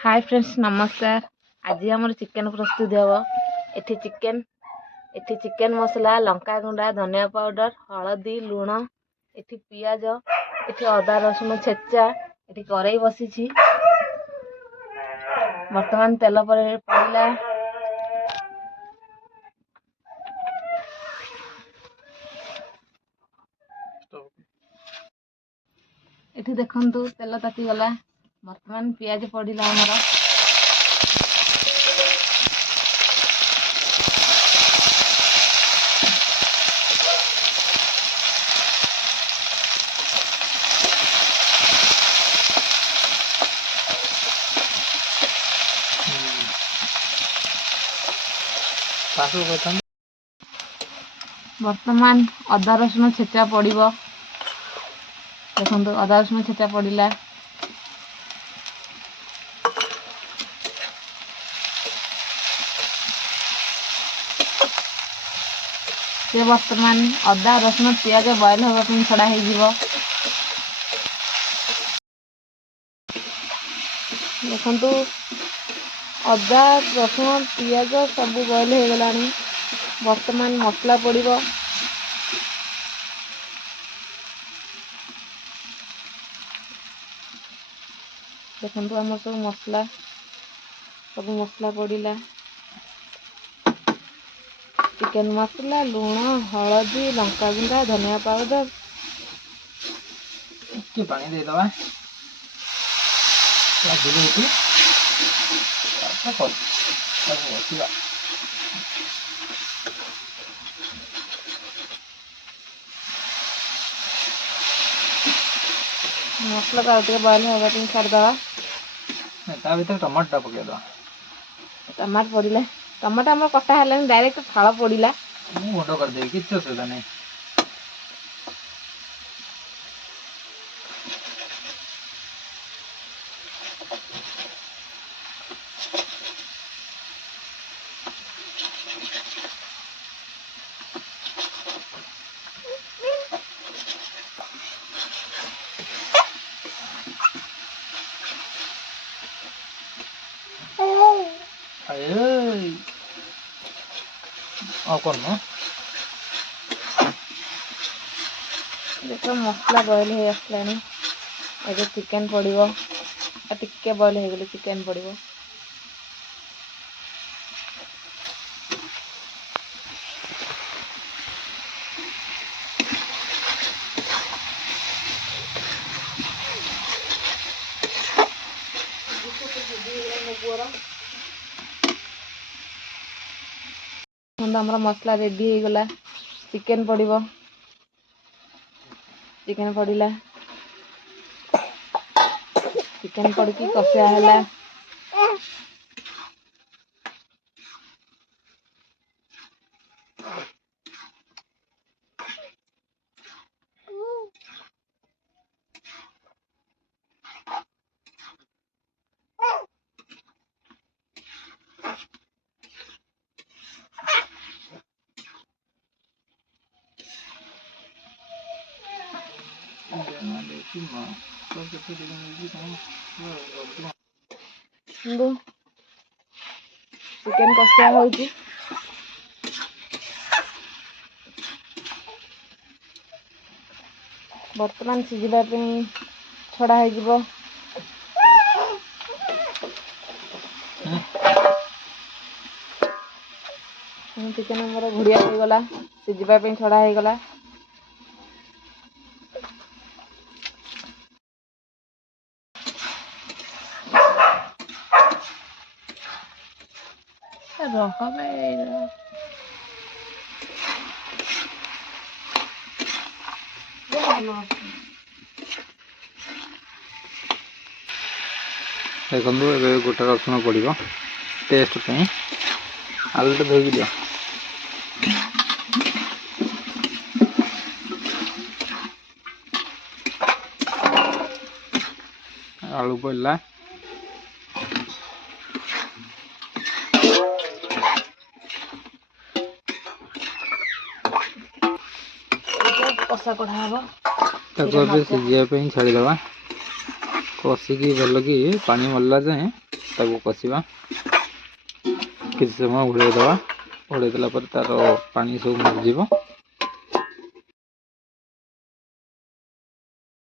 Hi friends नमस्कार। आज आमर चिकेन प्रस्तुत हम। एठी चिकेन मसला लंका गुंडा धनिया पाउडर हलदी लुण एठी पियाज एठी अदा रसुण छेचा एठी कड़ाई बसी वर्तमान तेल पर पड़ला एठी देखंतु तेल ताती गला वर्तमान पियाज पड़ला हमर वर्तमान अदा रसुण छेचा पड़िबो। देखो अदा रसुण छेचा पड़ला से वर्तमान अदा रसुण पियाज बॉयल होगा छड़ा हो। देखो अदा रसुण पियाज सब बॉयल हो गला। वर्तमान मसला पड़िबो। देखो आम सब मसला पड़ला चिकेन मसला लुण हलदी लंका गुंडा धनिया पाउडर पानी दे दवा मसला का बॉयल होगा छाड़दवा। भर टमाटर पकईदवा टमाटर पड़ला टमाटर आम कटा है डायरेक्ट फाड़ पड़ला गुंड करदेवी किसी असुविधा नहीं। कौन देखो मसला बॉयल हो आसला चिकेन पड़ो टिके बॉयल हो गले चिकेन पड़ो। हमारा मसला रेडी हो गला चिकेन पड़ो चिकेन पड़ला चिकेन पड़की कषा है। चिकेन कषा हो बर्तमान सिझा छड़ा हो। चिकेन आमर घुड़िया हो गला सिझा छड़ा हो गला। देखो गोटे रसुण पड़ो टेस्ट पे आलू तो धोई दियो आलू पड़ला कषा कढ़ा हम सिझा छाड़ीदवा। कषिकी भल कि पानी मरला जाए ताको कषा किसी समय घोड़े दवा घोड़े देला तार पानी सब मरज